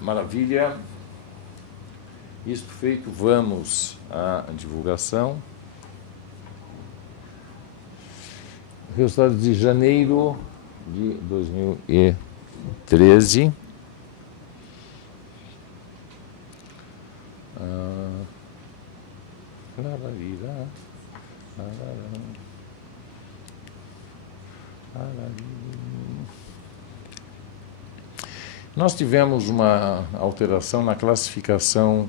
Maravilha. Isto feito, vamos à divulgação. Resultado de janeiro de 2013. Nós tivemos uma alteração na classificação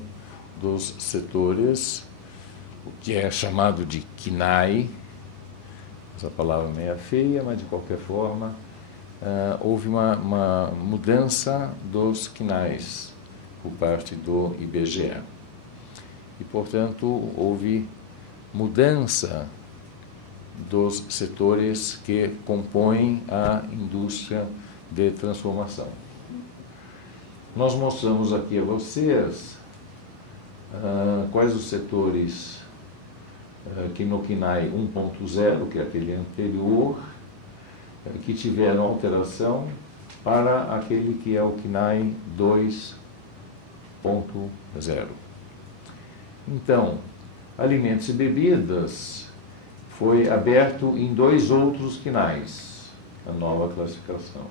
dos setores, o que é chamado de KNAI. Essa palavra é meio feia, mas de qualquer forma, houve uma mudança dos KNAIs por parte do IBGE. E, portanto, houve mudança dos setores que compõem a indústria de transformação. Nós mostramos aqui a vocês quais os setores que no KNAI 1.0, que é aquele anterior, que tiveram alteração para aquele que é o KNAI 2.0. Então, alimentos e bebidas foi aberto em 2 outros KNAIs, a nova classificação.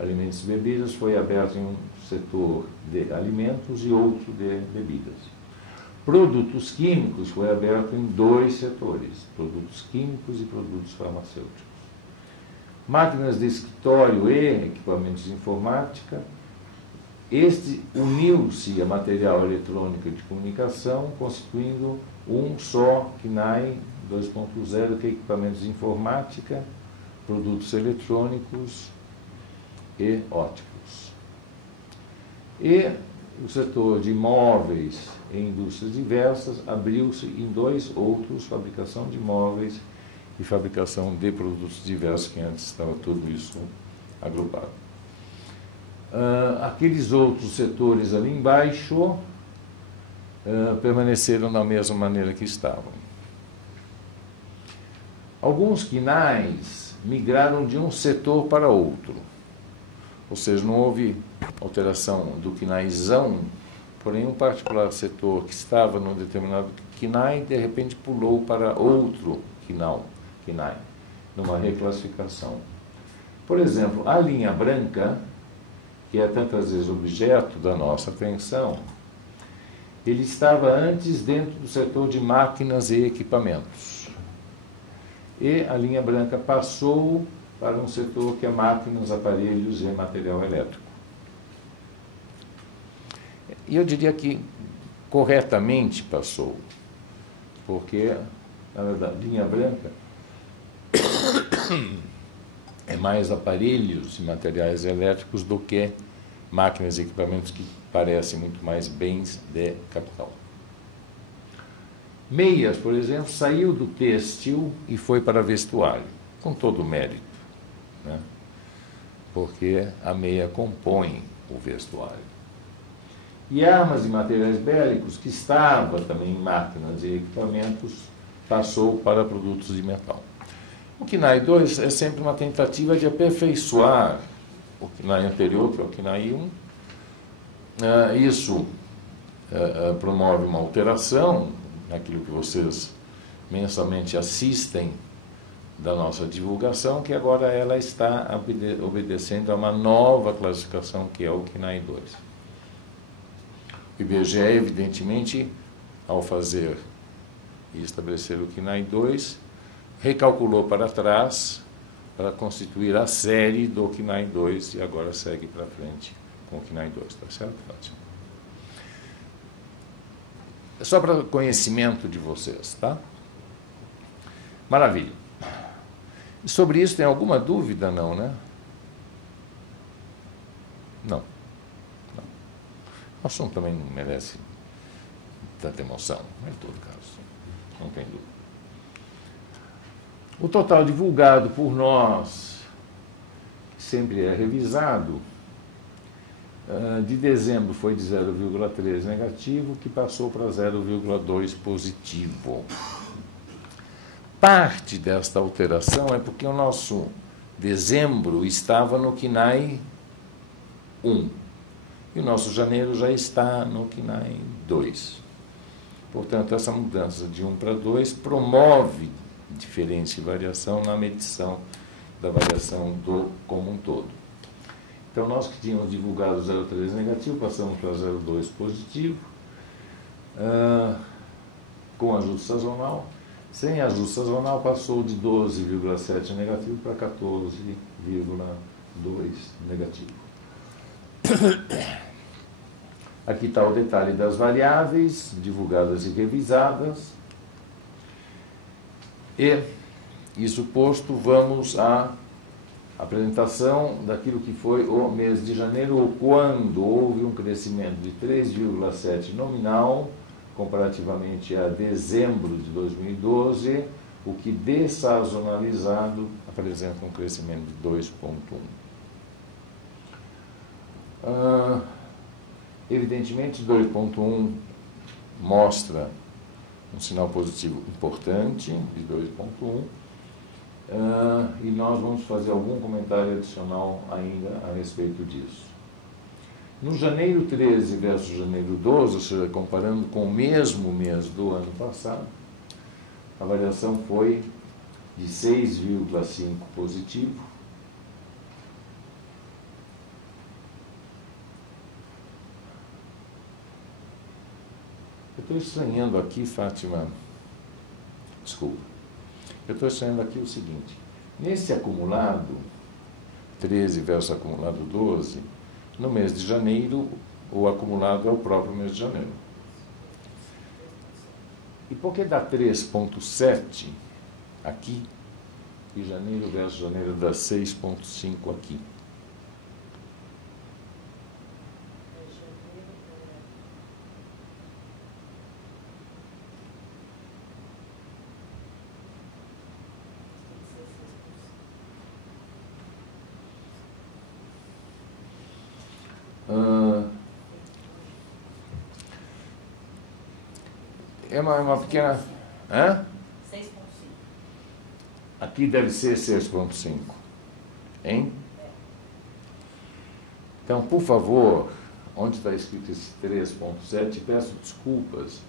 Alimentos e bebidas foi aberto em um setor de alimentos e outro de bebidas. Produtos químicos foi aberto em 2 setores, produtos químicos e produtos farmacêuticos. Máquinas de escritório e equipamentos de informática, este uniu-se a material eletrônico de comunicação, constituindo um só KNAI 2.0, que é equipamentos de informática, produtos eletrônicos e ópticos. E o setor de imóveis e indústrias diversas abriu-se em 2 outros, fabricação de imóveis e fabricação de produtos diversos, que antes estava tudo isso agrupado. Aqueles outros setores ali embaixo permaneceram da mesma maneira que estavam. Alguns KNAIs migraram de um setor para outro, ou seja, não houve alteração do KNAIzão, porém um particular setor que estava num determinado KNAI, de repente pulou para outro KNAI, numa reclassificação. Por exemplo, a linha branca, que é tantas vezes objeto da nossa atenção, ele estava antes dentro do setor de máquinas e equipamentos. E a linha branca passou para um setor que é máquinas, aparelhos e material elétrico. E eu diria que corretamente passou, porque, na verdade, a linha branca é mais aparelhos e materiais elétricos do que máquinas e equipamentos, que parecem muito mais bens de capital. Meias, por exemplo, saiu do têxtil e foi para vestuário, com todo o mérito, né? Porque a meia compõe o vestuário. E armas e materiais bélicos, que estava também em máquinas e equipamentos, passou para produtos de metal. O KNAI 2 é sempre uma tentativa de aperfeiçoar o KNAI anterior, que é o KNAI 1. Isso promove uma alteração naquilo que vocês mensalmente assistem da nossa divulgação, que agora ela está obedecendo a uma nova classificação, que é o KNAI 2. O IBGE, evidentemente, ao fazer e estabelecer o KNAI 2, recalculou para trás para constituir a série do KNAI 2 e agora segue para frente com o KNAI 2, tá certo, Fátima? É só para conhecimento de vocês, tá? Maravilha. E sobre isso tem alguma dúvida, não, né? Não. O assunto também não merece tanta emoção, mas em todo caso, não tem dúvida. O total divulgado por nós, que sempre é revisado, de dezembro foi de 0,3 negativo, que passou para 0,2 positivo. Parte desta alteração é porque o nosso dezembro estava no KNAI 1. e o nosso janeiro já está no KNAI 2. Portanto, essa mudança de 1 para 2 promove diferença e variação na medição da variação do como um todo. Então, nós que tínhamos divulgado 0,3 negativo, passamos para 0,2 positivo, com ajuste sazonal. Sem ajuste sazonal, passou de 12,7 negativo para 14,2 negativo. Aqui está o detalhe das variáveis, divulgadas e revisadas. E, isso posto, vamos à apresentação daquilo que foi o mês de janeiro, quando houve um crescimento de 3,7 nominal, comparativamente a dezembro de 2012, o que dessazonalizado apresenta um crescimento de 2,1. Evidentemente, 2,1 mostra um sinal positivo importante, de 2,1, e nós vamos fazer algum comentário adicional ainda a respeito disso. No janeiro 13 versus janeiro 12, ou seja, comparando com o mesmo mês do ano passado, a variação foi de 6,5 positivo, eu estou estranhando aqui, Fátima, desculpa, eu estou estranhando aqui o seguinte, nesse acumulado, 13 versus acumulado 12, no mês de janeiro, o acumulado é o próprio mês de janeiro. E por que dá 3,7 aqui, e janeiro versus janeiro dá 6,5 aqui? É uma pequena... 6,5. Aqui deve ser 6,5. Hein? Então, por favor, onde está escrito esse 3,7, peço desculpas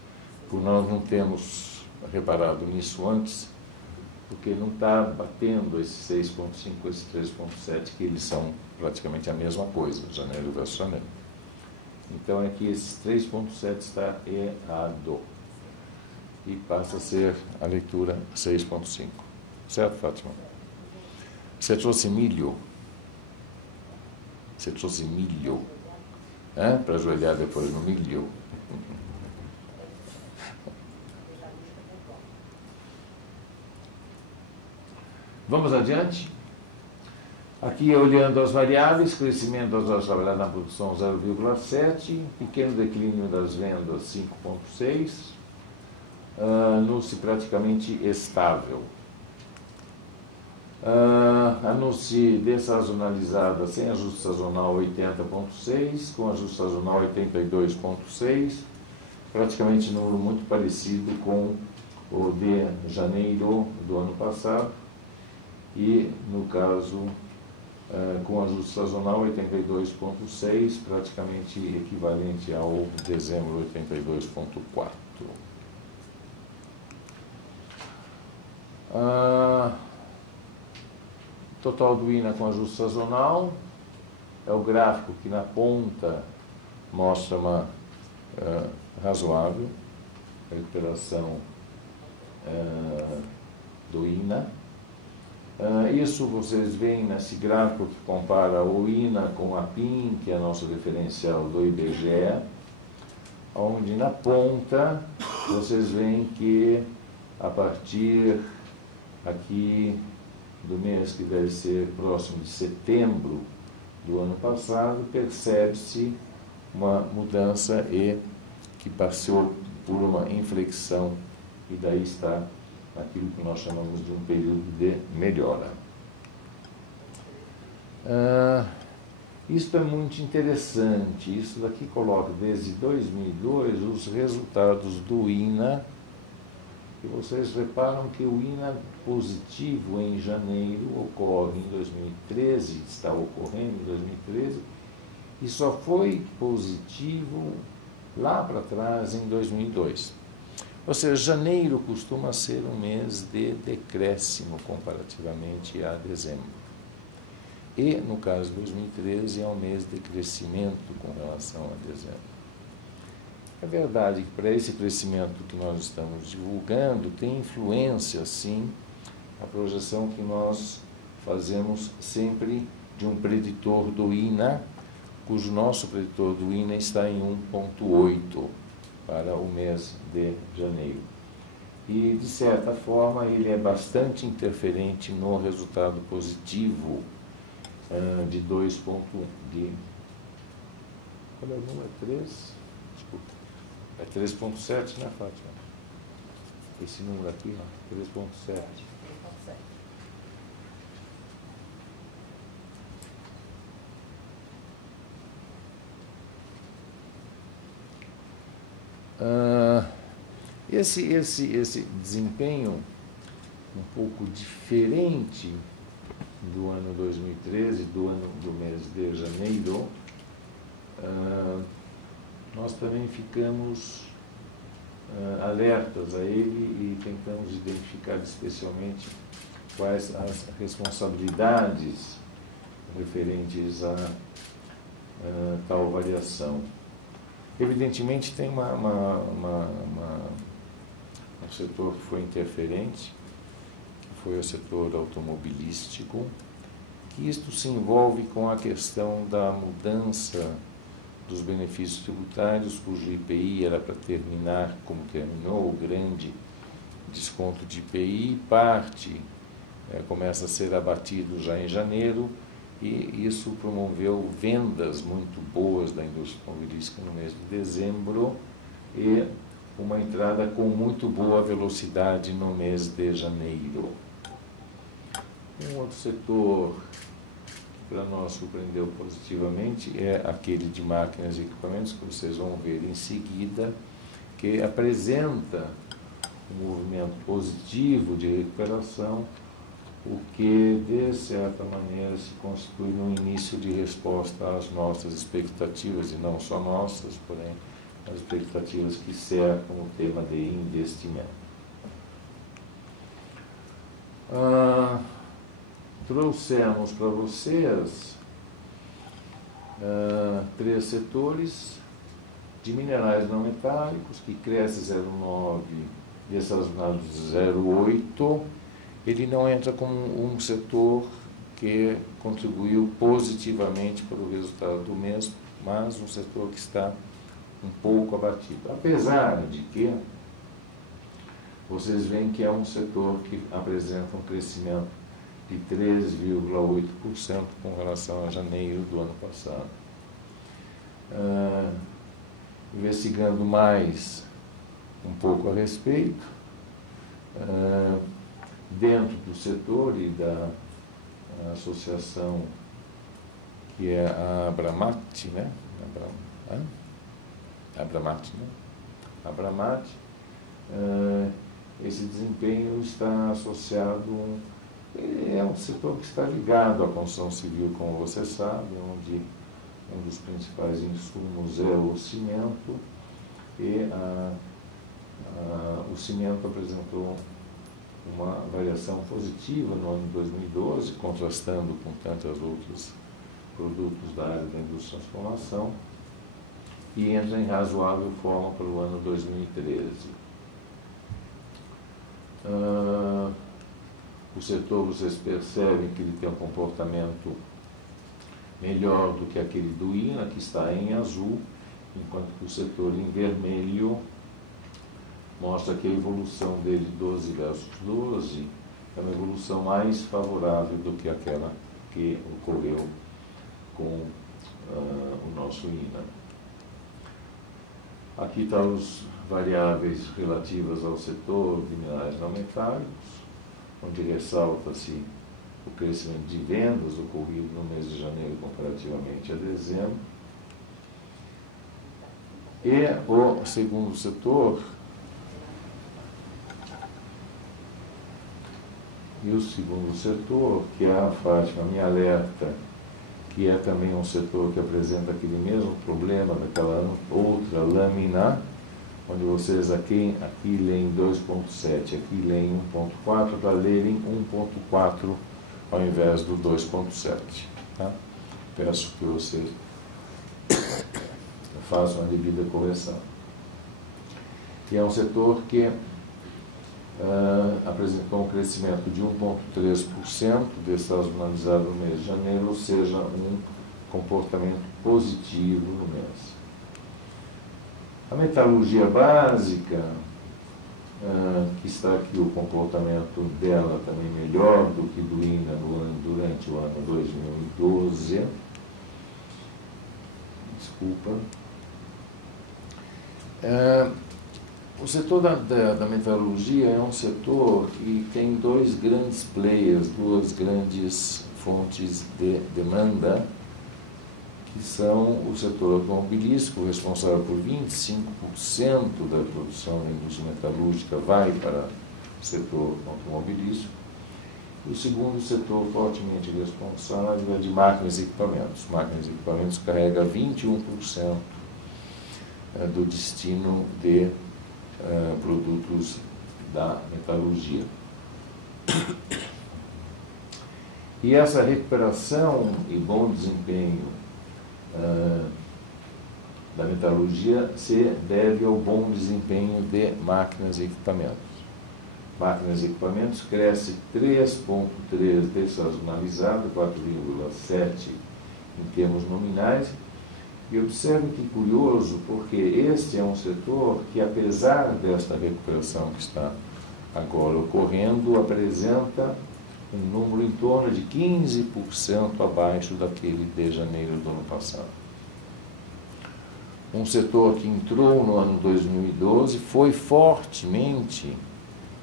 por nós não termos reparado nisso antes, porque não está batendo esse 6,5 com esse 3,7, que eles são praticamente a mesma coisa, janeiro versus janeiro. Então, é que esse 3,7 está errado. E passa a ser a leitura 6,5. Certo, Fátima? Você trouxe milho? Você trouxe milho? Para ajoelhar depois no milho? Vamos adiante? Aqui, olhando as variáveis, crescimento das horas trabalhadas na produção 0,7, pequeno declínio das vendas 5,6, anúncio praticamente estável. Anúncio dessazonalizada sem ajuste sazonal 80,6, com ajuste sazonal 82,6, praticamente número muito parecido com o de janeiro do ano passado, e no caso com ajuste sazonal 82,6, praticamente equivalente ao dezembro 82,4. Total do INA com ajuste sazonal é o gráfico que na ponta mostra uma razoável recuperação do INA. Isso vocês veem nesse gráfico que compara o INA com a PIN, que é a nossa referencial do IBGE, onde na ponta vocês veem que a partir aqui do mês que deve ser próximo de setembro do ano passado, percebe-se uma mudança e que passou por uma inflexão, e daí está aquilo que nós chamamos de um período de melhora. Isso é muito interessante. Isso daqui coloca desde 2002 os resultados do INA, e vocês reparam que o INA positivo em janeiro ocorre em 2013, está ocorrendo em 2013, e só foi positivo lá para trás, em 2002. Ou seja, janeiro costuma ser um mês de decréscimo comparativamente a dezembro. E, no caso de 2013, é um mês de crescimento com relação a dezembro. É verdade que para esse crescimento que nós estamos divulgando, tem influência, sim, a projeção que nós fazemos sempre de um preditor do INA, cujo nosso preditor do INA está em 1,8 para o mês de janeiro. E, de certa forma, ele é bastante interferente no resultado positivo de 2,1. Qual é o número? 3? Desculpa. É 3,7, né, Fátima? Esse número aqui, ó, 3,7. Esse desempenho um pouco diferente do ano 2013, do mês de janeiro, nós também ficamos alertas a ele e tentamos identificar especialmente quais as responsabilidades referentes a tal variação. Evidentemente, tem um setor que foi interferente, que foi o setor automobilístico, que isto se envolve com a questão da mudança dos benefícios tributários, cujo IPI era para terminar como terminou, o grande desconto de IPI, parte começa a ser abatido já em janeiro, e isso promoveu vendas muito boas da indústria automobilística no mês de dezembro e uma entrada com muito boa velocidade no mês de janeiro. Um outro setor que para nós surpreendeu positivamente é aquele de máquinas e equipamentos, que vocês vão ver em seguida, que apresenta um movimento positivo de recuperação, o que, de certa maneira, se constitui um início de resposta às nossas expectativas, e não só nossas, porém, as expectativas que cercam o tema de investimento. Trouxemos para vocês 3 setores de minerais não metálicos, que cresce 0,9 e estacionário 0,8. Ele não entra como um setor que contribuiu positivamente para o resultado do mês, mas um setor que está um pouco abatido. Apesar de que vocês veem que é um setor que apresenta um crescimento de 3,8% com relação a janeiro do ano passado. Investigando mais um pouco a respeito, dentro do setor e da associação que é a Abramat, né? Abramat, esse desempenho está associado, é um setor que está ligado à construção civil, como você sabe, onde um dos principais insumos é o cimento, e o cimento apresentou uma variação positiva no ano de 2012, contrastando com tantos outros produtos da área da indústria de transformação, e entra em razoável forma para o ano 2013. O setor, vocês percebem que ele tem um comportamento melhor do que aquele do INA, que está em azul, enquanto que o setor em vermelho mostra que a evolução dele 12 versus 12 é uma evolução mais favorável do que aquela que ocorreu com o nosso INA. Aqui estão as variáveis relativas ao setor de minerais não metálicos, onde ressalta-se o crescimento de vendas ocorrido no mês de janeiro comparativamente a dezembro. E o segundo setor, que é a Fátima me alerta, que é também um setor que apresenta aquele mesmo problema daquela outra lâmina, onde vocês aqui leem 2.7, aqui leem 1.4, para lerem 1.4 ao invés do 2.7. Tá? Peço que vocês façam a devida correção. E é um setor que apresentou um crescimento de 1,3% desazonalizado no mês de janeiro, ou seja, um comportamento positivo no mês. A metalurgia básica, que está aqui, o comportamento dela também melhor do que do INA durante o ano 2012. Desculpa. O setor da metalurgia é um setor que tem dois grandes players, duas grandes fontes de demanda, que são o setor automobilístico, responsável por 25% da produção da indústria metalúrgica, vai para o setor automobilístico. E o segundo setor fortemente responsável é de máquinas e equipamentos. Máquinas e equipamentos carrega 21% do destino de produtos da metalurgia. E essa recuperação e bom desempenho da metalurgia se deve ao bom desempenho de máquinas e equipamentos. Máquinas e equipamentos cresce 3,3% desazonalizado, 4,7% em termos nominais. E observe que curioso, porque este é um setor que, apesar desta recuperação que está agora ocorrendo, apresenta um número em torno de 15% abaixo daquele de janeiro do ano passado. Um setor que entrou no ano 2012 foi fortemente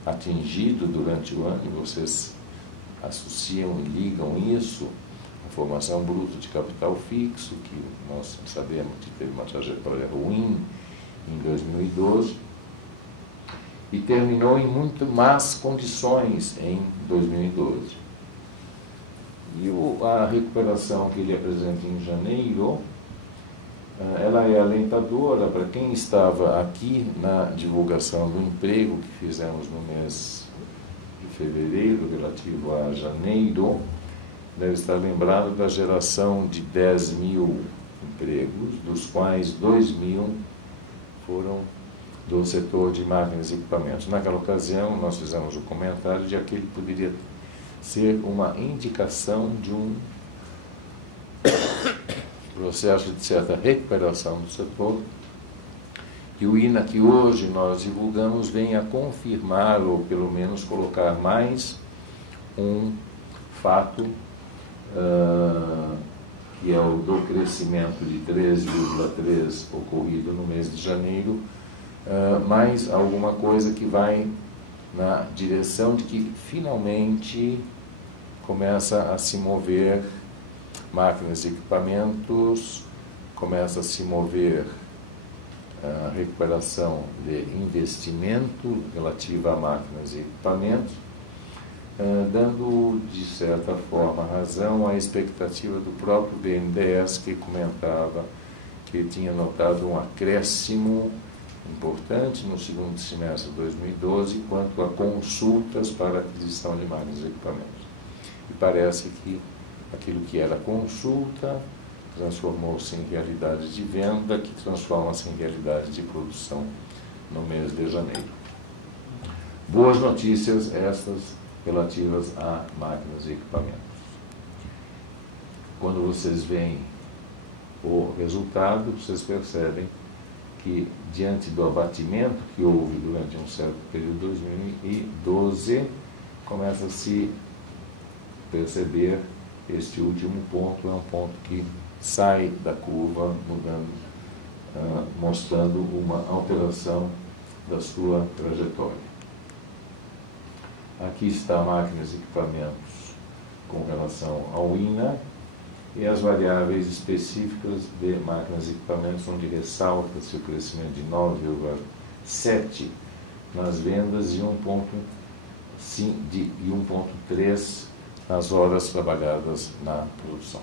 atingido durante o ano, e vocês associam e ligam isso à formação bruta de capital fixo, que nós sabemos que teve uma trajetória ruim em 2012, e terminou em muito más condições em 2012. E a recuperação que ele apresenta em janeiro, ela é alentadora para quem estava aqui na divulgação do emprego que fizemos no mês de fevereiro, relativo a janeiro. Deve estar lembrado da geração de 10 mil empregos, dos quais 2 mil foram do setor de máquinas e equipamentos. Naquela ocasião, nós fizemos o comentário de que ele poderia ser uma indicação de um processo de certa recuperação do setor. E o INA que hoje nós divulgamos vem a confirmar, ou pelo menos colocar mais um fato, que é o do crescimento de 3,3% ocorrido no mês de janeiro, mais alguma coisa que vai na direção de que finalmente começa a se mover máquinas e equipamentos, começa a se mover a recuperação de investimento relativa a máquinas e equipamentos, dando, de certa forma, razão à expectativa do próprio BNDES, que comentava que tinha notado um acréscimo importante no segundo semestre de 2012 quanto a consultas para aquisição de máquinas e equipamentos. E parece que aquilo que era consulta transformou-se em realidade de venda, que transforma-se em realidade de produção no mês de janeiro. Boas notícias estas relativas a máquinas e equipamentos. Quando vocês veem o resultado, vocês percebem que, diante do abatimento que houve durante um certo período de 2012, começa a se perceber este último ponto, é um ponto que sai da curva, mudando, mostrando uma alteração da sua trajetória. Aqui está máquinas e equipamentos com relação ao INA e as variáveis específicas de máquinas e equipamentos, onde ressalta-se o crescimento de 9,7% nas vendas e 1,3% nas horas trabalhadas na produção.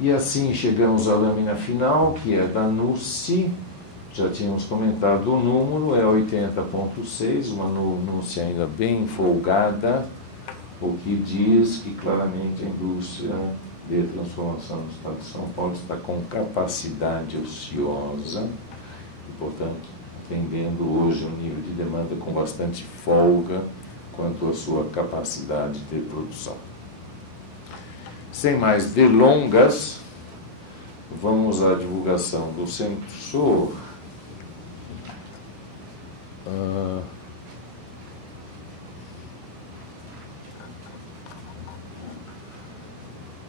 E assim chegamos à lâmina final, que é da NUSSI. Já tínhamos comentado o número, é 80.6, uma NUSSI ainda bem folgada, o que diz que claramente a indústria de transformação do Estado de São Paulo está com capacidade ociosa e, portanto, atendendo hoje um nível de demanda com bastante folga quanto à sua capacidade de produção. Sem mais delongas, vamos à divulgação do sensor.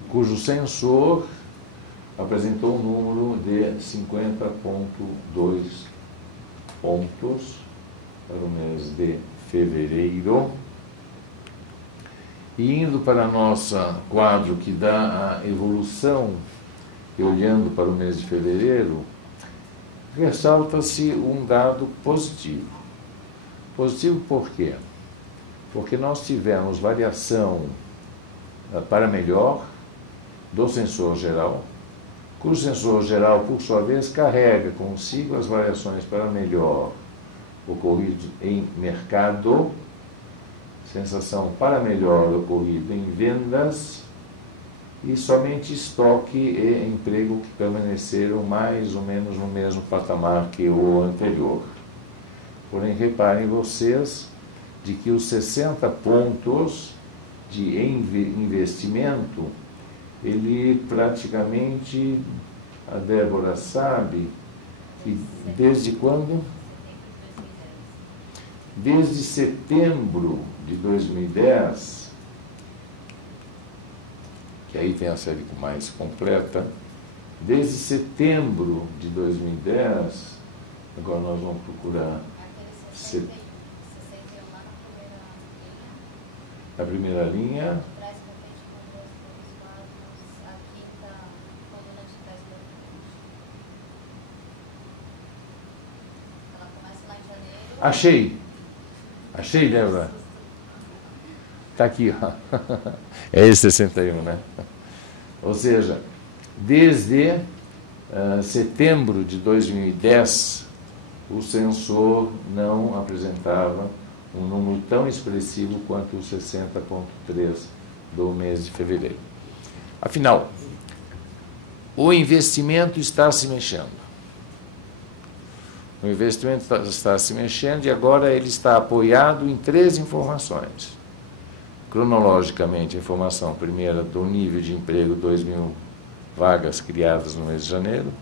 Cujo sensor apresentou um número de 50,2 pontos para o mês de fevereiro. E indo para nosso quadro que dá a evolução, e olhando para o mês de fevereiro, ressalta-se um dado positivo. Positivo por quê? Porque nós tivemos variação para melhor do sensor geral, cujo sensor geral, por sua vez, carrega consigo as variações para melhor ocorridas em mercado, sensação para melhor ocorrida em vendas e somente estoque e emprego que permaneceram mais ou menos no mesmo patamar que o anterior. Porém, reparem vocês de que os 60 pontos de investimento, ele praticamente, a Débora sabe, que desde quando? Desde setembro de 2010, que aí tem a série mais completa, desde setembro de 2010, agora nós vamos procurar a primeira linha. Achei, Débora. Está aqui, ó. É esse 61, né? Ou seja, desde setembro de 2010, o sensor não apresentava um número tão expressivo quanto os 60,3 do mês de fevereiro. Afinal, o investimento está se mexendo. O investimento está se mexendo e agora ele está apoiado em 3 informações. Cronologicamente, a informação primeira do nível de emprego, 2.000 vagas criadas no mês de janeiro.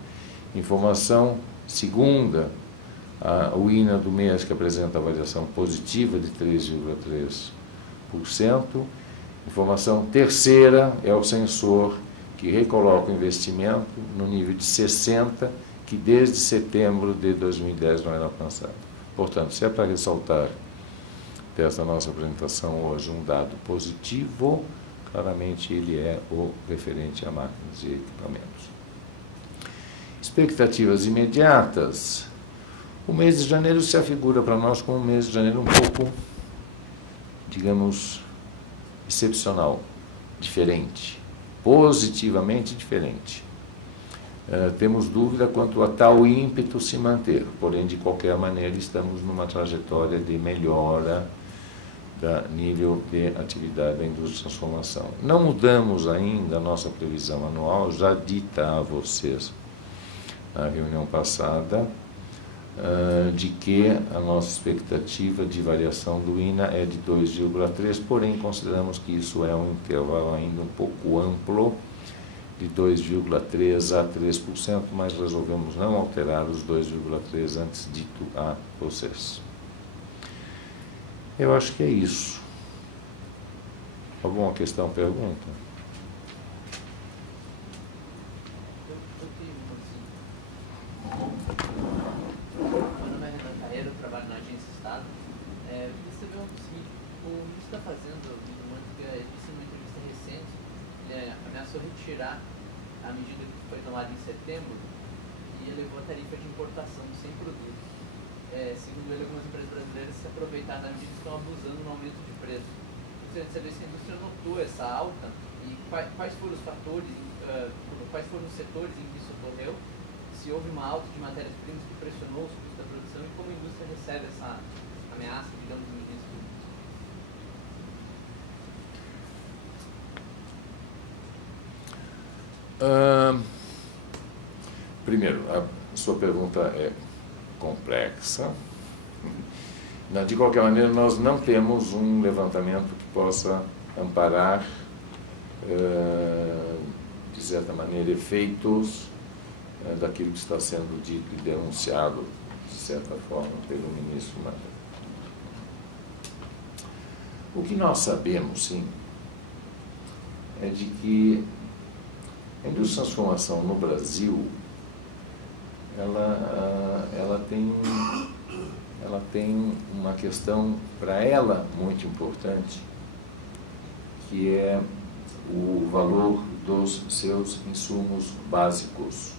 Informação segunda, o INA do mês, que apresenta a variação positiva de 3,3%. Informação terceira é o sensor que recoloca o investimento no nível de 60%, que desde setembro de 2010 não era alcançado. Portanto, se é para ressaltar dessa nossa apresentação hoje um dado positivo, claramente ele é o referente a máquinas e equipamentos. Expectativas imediatas. O mês de janeiro se afigura para nós como um mês de janeiro um pouco, digamos, excepcional, diferente, positivamente diferente. Temos dúvida quanto a tal ímpeto se manter, porém, de qualquer maneira, estamos numa trajetória de melhora do nível de atividade da indústria de transformação. Não mudamos ainda a nossa previsão anual, já dita a vocês na reunião passada, de que a nossa expectativa de variação do INA é de 2,3%, porém, consideramos que isso é um intervalo ainda um pouco amplo, de 2,3% a 3%, mas resolvemos não alterar os 2,3% antes dito a vocês. Eu acho que é isso. Alguma questão, pergunta? Meu nome é Renan Carreiro, trabalho na Agência Estado. Você vê o seguinte, o que está fazendo, no momento que eu disse numa entrevista recente, ele ameaçou retirar a medida que foi tomada em setembro e elevou a tarifa de importação de 100 produtos. Segundo ele, algumas empresas brasileiras se aproveitaram da medida e estão abusando no aumento de preço. Gostaria de saber se a indústria notou essa alta e quais foram os fatores quais foram os setores em que isso ocorreu, se houve uma alta de matérias-primas que pressionou os custos da produção e como a indústria recebe essa ameaça, digamos, no início do Primeiro, a sua pergunta é complexa. De qualquer maneira, nós não temos um levantamento que possa amparar, de certa maneira, efeitos daquilo que está sendo dito e denunciado, de certa forma, pelo ministro Mantega. O que nós sabemos, sim, é de que a indústria de transformação no Brasil, ela tem uma questão para ela muito importante, que é o valor dos seus insumos básicos.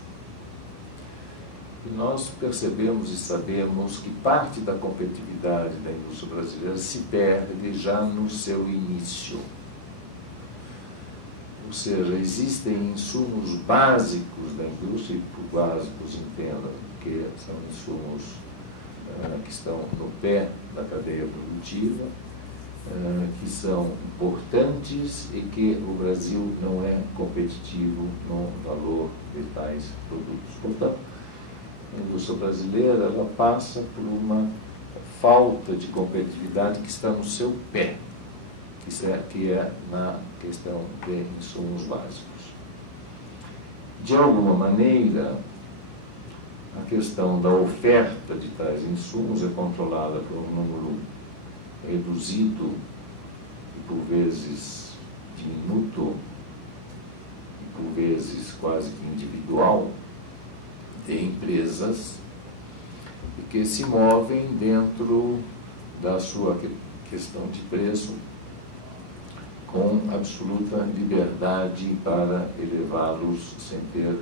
E nós percebemos e sabemos que parte da competitividade da indústria brasileira se perde já no seu início. Ou seja, existem insumos básicos da indústria, e por básicos entenda que são insumos que estão no pé da cadeia produtiva, que são importantes e que o Brasil não é competitivo no valor de tais produtos. Portanto, a indústria brasileira ela passa por uma falta de competitividade que está no seu pé, que é na questão de insumos básicos. De alguma maneira, a questão da oferta de tais insumos é controlada por um número reduzido e por vezes diminuto e por vezes quase que individual de empresas que se movem dentro da sua questão de preço com absoluta liberdade para elevá-los sem ter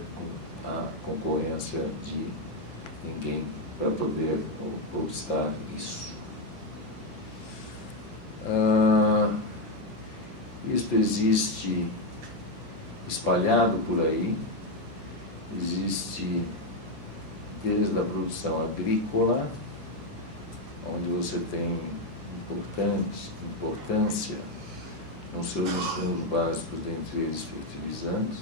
a concorrência de ninguém para poder obstar isso. Isto existe espalhado por aí, existe desde a produção agrícola, onde você tem importância nos seus insumos básicos, dentre eles fertilizantes.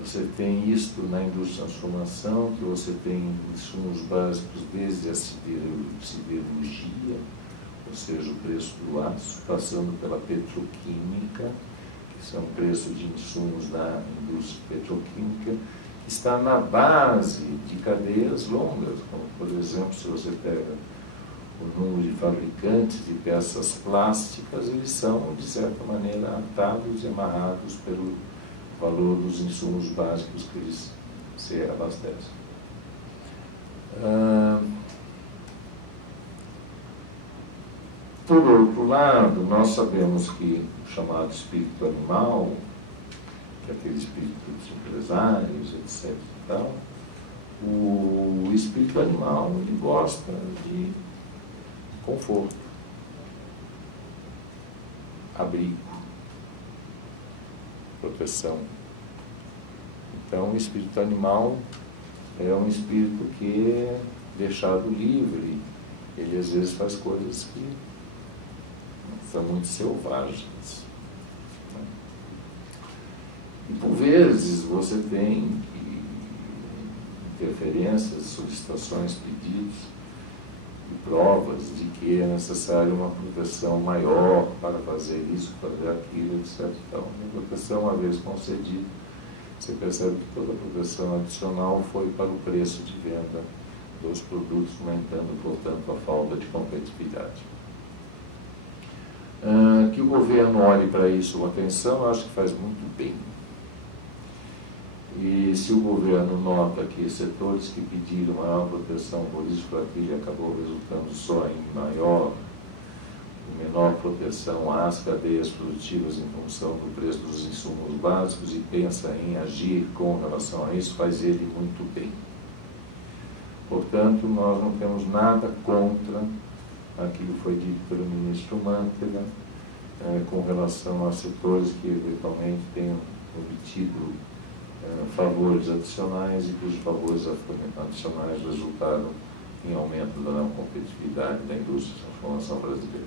Você tem isto na indústria de transformação, que você tem insumos básicos desde a siderurgia, ou seja, o preço do aço, passando pela petroquímica, que são preços de insumos da indústria petroquímica, que está na base de cadeias longas, como, por exemplo, se você pega o número de fabricantes de peças plásticas, eles são, de certa maneira, atados e amarrados pelo valor dos insumos básicos que eles se abastecem. Por outro lado, nós sabemos que o chamado espírito animal, que é aquele espírito dos empresários, etc. e tal, o espírito animal ele gosta de conforto, abrigo, proteção. Então, o espírito animal é um espírito que é deixado livre. Ele, às vezes, faz coisas que são muito selvagens. E, por vezes, você tem interferências, solicitações, pedidos e provas de que é necessária uma proteção maior para fazer isso, fazer aquilo, etc. Então, a proteção, uma vez concedida, você percebe que toda a proteção adicional foi para o preço de venda dos produtos, aumentando, portanto, a falta de competitividade. Que o governo olhe para isso com atenção, eu acho que faz muito bem. E se o governo nota que setores que pediram maior proteção, por isso que aquilo acabou resultando só em menor proteção às cadeias produtivas em função do preço dos insumos básicos e pensa em agir com relação a isso, faz ele muito bem. Portanto, nós não temos nada contra aquilo que foi dito pelo ministro Mantega com relação a setores que eventualmente tenham obtido favores adicionais e cujos favores adicionais resultaram em aumento da não competitividade da indústria de transformação brasileira.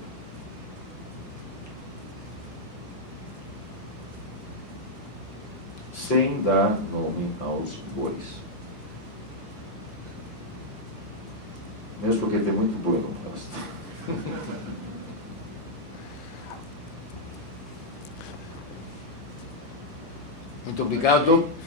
Sem dar nome aos bois. Mesmo porque tem muito boi no pasto. Muito obrigado.